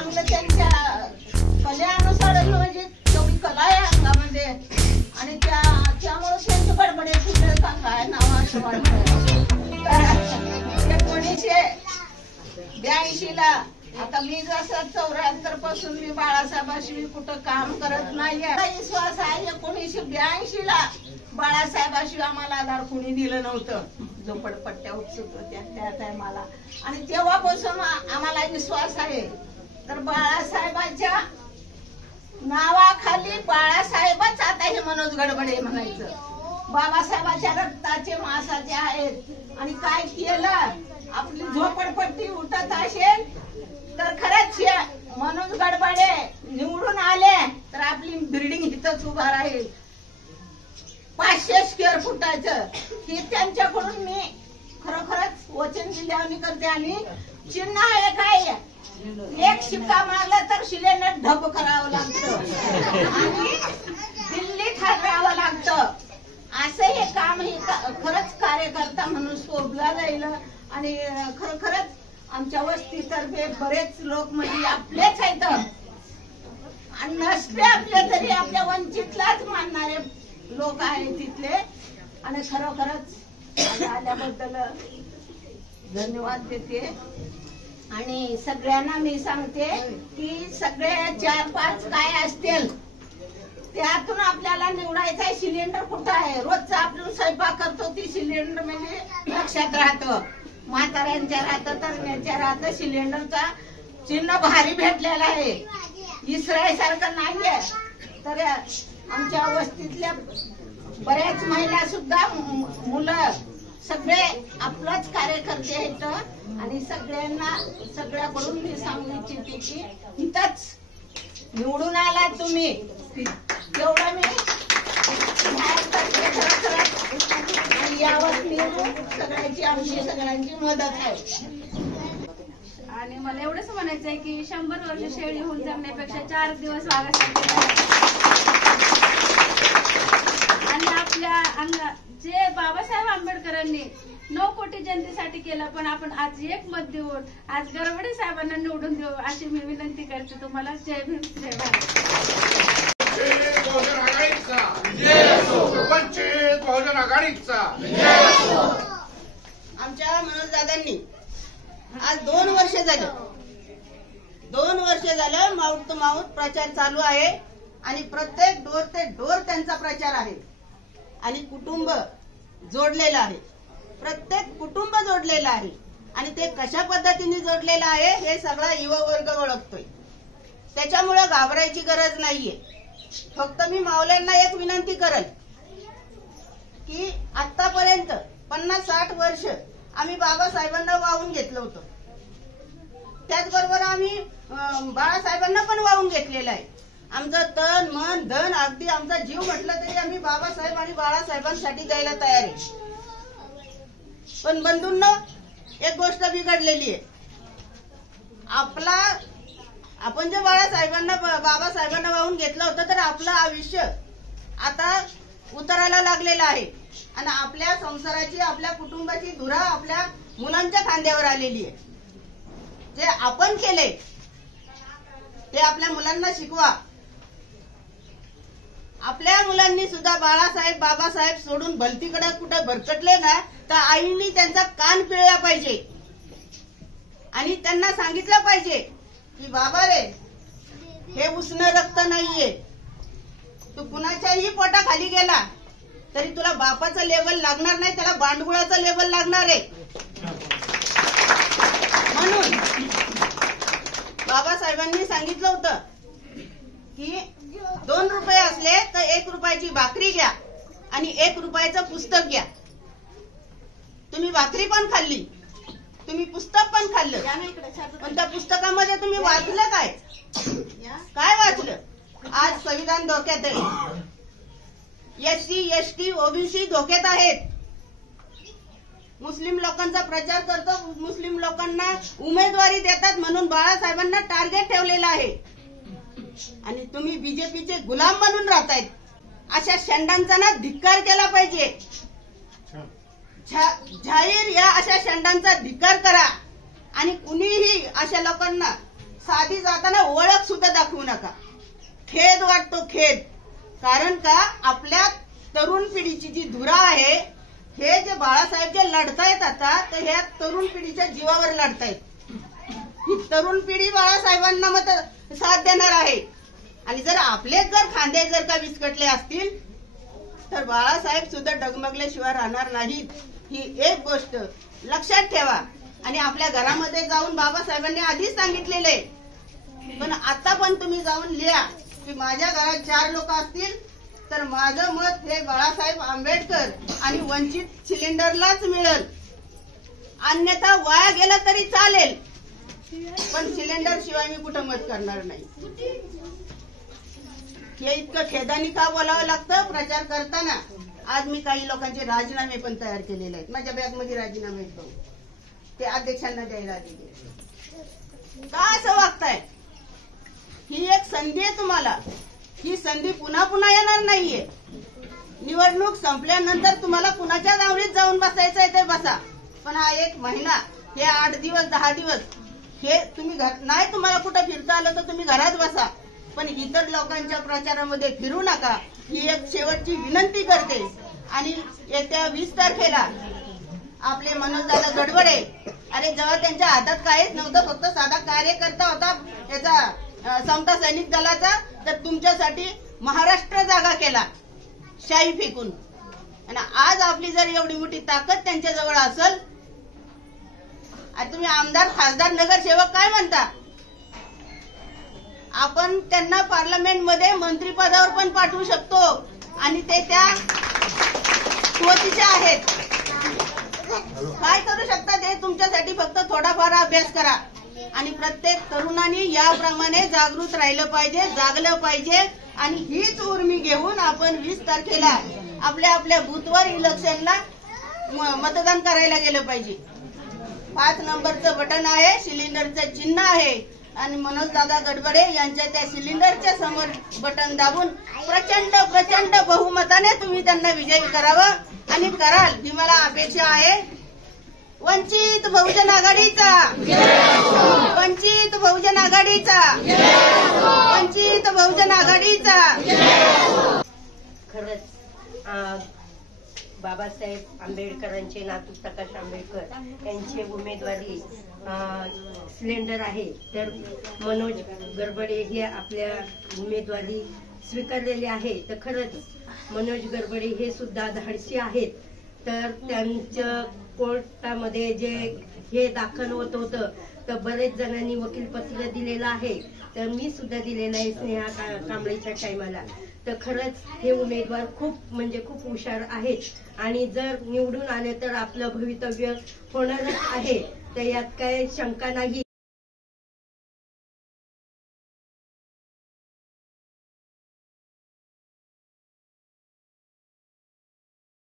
चांगलं त्यांच्या कलेनुसार म्हणजे तेवढी कला आहे अंगामध्ये आणि त्यामुळे त्यांचं बडबडे कुठे काय नाव असं वाटतं. 1982 ला आता मी जसं 74 पासून मी बाळासाहेबाशी कुठं काम करत नाहीये. विश्वास आहे 1982 ला बाळासाहेबाशी आम्हाला आधार कोणी दिलं नव्हतं. झोपडपट्ट्या उपसुत होत्या त्या टायमाला आणि तेव्हापासून आम्हाला विश्वास आहे. तर बाळासाहेबांच्या नावाखाली बाळासाहेबच आता हे मनोज गडबडे म्हणायचं. बाबासाहेबांच्या रक्ताचे मासाचे आहेत आणि काय केलं आपली झोपडपट्टी उठत असेल तर खरंच मनोज गडबडे निवडून आले तर आपली बिल्डिंग इथंच उभा राहील 500 स्क्वेअर फुटाचं. ही त्यांच्याकडून मी खरोखरच वचन दिल्याने करते. आणि चिन्ह आहे काय एक शिक्का मारला तर सिलेंडर ढब करावं लागतं आणि दिल्लीत हलवावं लागतं. असं हे काम हे खरंच कार्यकर्ता म्हणून शोभला जाईल. आणि खरोखरच आमच्या वस्तीतर्फे बरेच लोक म्हणजे आपलेच आहेत आणि नसते आपले तरी आपल्या वंचितलाच मानणारे लोक आहेत तिथले. आणि खरोखरच आल्याबद्दल धन्यवाद देते. आणि सगळ्यांना मी सांगते की सगळे 4-5 काय असतील त्यातून आपल्याला निवडायचा सिलेंडर कुठं आहे. रोजचा आपण स्वयंपाक करतो ती सिलेंडर म्हणजे लक्षात राहतं. म्हाताऱ्यांच्या राहतं तरण्याच्या राहतं सिलेंडरचा चिन्ह भारी भेटलेला आहे. इसरायसारखं नाहीये. तर आमच्या वस्तीतल्या बऱ्याच महिला सुद्धा मुलं सगळे आपलंच कार्यकर्ते आहेत. आणि सगळ्याकडून मी सांगू इच्छिते की इथंच निवडून आला तुम्ही तेवढं मी यावर आमची सगळ्यांची मदत आहे. आणि मला एवढंच म्हणायचं आहे की 100 वर्ष शेळी होऊन जगण्यापेक्षा 4 दिवस वागायसाठी आणि आपल्या जे बाबासाहेब आंबेडकरांनी 9 कोटी जनतेसाठी केलं पण आपण आज एक मत देऊन आज गडबडे साहेबांना निवडून देऊ अशी मी विनंती करते तुम्हाला. जय भीम जय भारत. वंचित बहुजन आघाडीचा आमच्या मनोजदादांनी आज 2 वर्ष झालं माऊट टू माऊट प्रचार चालू आहे आणि प्रत्येक डोर ते डोर त्यांचा प्रचार आहे. आणि कुटुंब जोडलेलं आहे. प्रत्येक कुटुंब जोडलेलं आहे. आणि ते कशा पद्धतीने जोडलेलं आहे हे सगळा युवा वर्ग ओळखतोय. त्याच्यामुळे घाबरायची गरज नाहीये. फक्त मी माऊल्यांना एक विनंती करेल की आतापर्यंत 50-60 वर्ष आम्ही बाबासाहेबांना वाहून घेतलं होतं. त्याचबरोबर आम्ही बाळासाहेबांना पण वाहून घेतलेलं आहे. आमचं तन मन धन अगदी आमचा जीव म्हटलं तरी आम्ही बाबासाहेब आणि बाळासाहेबांसाठी द्यायला तयार आहे. पण बंधूंनो एक गोष्ट बिघडलेली आहे. आपण जे बाबासाहेबांना वाहून घेतलं होतं तर आपलं आयुष्य आता उतरायला लागलेलं आहे आणि आपल्या संसाराची आपल्या कुटुंबाची धुरा आपल्या मुलांच्या खांद्यावर आलेली आहे. जे आपण केले ते आपल्या मुलांना शिकवा. आपल्या मुलांनी सुद्धा बाळासाहेब बाबासाहेब सोडून भलतीकडे कुठे भरकटले ना तर आईंनी त्यांचा कान पिळला पाहिजे आणि त्यांना सांगितलं पाहिजे की बाबा रे हे उष्ण रक्त नाहीये. तू कुणाच्याही पोटाखाली गेला तरी तुला बापाचं लेवल लागणार नाही, त्याला बांडगुळाचं लेवल लागणार आहे. म्हणून बाबासाहेबांनी सांगितलं होतं की 2 रुपये असले तर 1 रुपयाची भाकरी घ्या आणि 1 रुपयाचं पुस्तक घ्या. तुम्ही भाकरी पण खाल्ली, तुम्ही पुस्तक पण खाल्लं, पण त्या पुस्तकामध्ये तुम्ही वाचलं काय वाचलं? आज संविधान धोक्यात आहे. SC ST OBC धोक्यात आहेत. मुस्लिम लोकांचा प्रचार करतो, मुस्लिम लोकांना उमेदवारी देतात म्हणून बाळासाहेबांना टार्गेट ठेवलेलं आहे आणि तुम्ही बीजेपीचे गुलाम बनून राहतायत. अशा शेंडांचा ना धिक्कार केला पाहिजे. जाहीर या अशा शेंडांचा धिक्कार करा आणि कुणीही अशा लोकांना साधी जाताना ओळख सुद्धा दाखवू नका. खेद वाटतो, खेद. कारण का आपल्या तरुण पिढीची जी धुरा आहे, हे जे बाळासाहेब जे लढतायत आता, तर ह्या तरुण पिढीच्या जीवावर लढतायत. ही तरुण पिढी बाळासाहेबांना मत साथ देणार आहे. आणि जर आपलेच जर खांदे जर का विस्कटले असतील तर बाळासाहेब सुद्धा डगमगल्याशिवाय राहणार नाहीत. ही एक गोष्ट लक्षात ठेवा. आणि आपल्या घरामध्ये जाऊन बाबासाहेबांनी आधीच सिलेंडरले, पण आता पण तुम्ही जाऊन लिहा की माझ्या घरात 4 लोक असतील तर माझं मत हे बाळासाहेब आंबेडकर आणि वंचित सिलेंडरलाच मिळेल. अन्यथा वाया गेलं तरी चालेल, पण सिलेंडर शिवाय मी कुठं मत करणार नाही. हे इतकं खेदानी का बोलावं लागतं प्रचार करताना. आज मी काही लोकांचे राजीनामे पण तयार केलेले आहेत. माझ्या बॅगमध्ये राजीनामे येतो, ते अध्यक्षांना द्यायला दिले. का असं वागताय? ही एक संधी आहे तुम्हाला. ही संधी पुन्हा पुन्हा येणार नाहीये. निवडणूक संपल्यानंतर तुम्हाला कुणाच्या दावणीत जाऊन बसायचं आहे ते बसा, पण हा 1 महिना, हे 8 दिवस 10 दिवस हे तुम्ही नाही तुम्हाला कुठं फिरता आलं तर तुम्ही घरात बसा, पण इतर लोकांच्या प्रचारामध्ये फिरू नका. ही एक शेवटची विनंती करते. आणि येत्या 20 तारखेला आपले मनोजदादा गडबडे, अरे जेव्हा त्यांच्या हातात काहीच नव्हतं, फक्त साधा कार्यकर्ता होता याचा समता सैनिक दलाचा, तर तुमच्यासाठी महाराष्ट्र जागा केला शाही फेकून. आणि आज आपली जर एवढी मोठी ताकद त्यांच्या जवळ असेल, तुम्ही आमदार खासदार नगरसेवक काय म्हणता? आपण त्यांना पार्लमेंटमध्ये मंत्रीपदावर पण पाठवू शकतो आणि ते त्या सोयीचे आहेत. काय करू शकता ते तुमच्यासाठी फक्त थोडाफार अभ्यास करा. आणि प्रत्येक तरुणांनी याप्रमाणे जागृत राहिलं पाहिजे, जागलं पाहिजे. आणि हीच उर्मी घेऊन आपण 20 तारखेला आपल्या आपल्या बूथवर इलेक्शनला मतदान करायला गेलं पाहिजे. 5 नंबरचं बटन आहे, सिलेंडरचं चिन्ह आहे आणि मनोजदादा गडबडे यांच्या त्या सिलेंडरच्या समोर बटन दाबून प्रचंड प्रचंड बहुमताने तुम्ही त्यांना विजयी करावं. आणि कराल ही मला अपेक्षा आहे. वंचित बहुजन आघाडीचा, वंचित बहुजन आघाडीचा, वंचित बहुजन आघाडीचा. खरंच बाबासाहेब आंबेडकरांचे नातू प्रकाश आंबेडकर यांची उमेदवारी सिलेंडर आहे, तर मनोज गरबडे हे आपल्या उमेदवारी स्वीकारलेली आहे. तर खरंच मनोज गरबडे हे सुद्धा धाडसी आहेत. तर त्यांच्या कोर्टामध्ये जे हे दाखल होत होतं, तर बरेच जणांनी वकीलपत्र दिलेलं आहे. तर मी सुद्धा दिलेलं आहे स्नेहा कांबळेच्या टायमाला. तर खरंच हे उमेदवार खूप म्हणजे खूप हुशार आहेत आणि जर निवडून आले तर आपलं भवितव्य होणारच आहे. तर यात काही शंका नाही.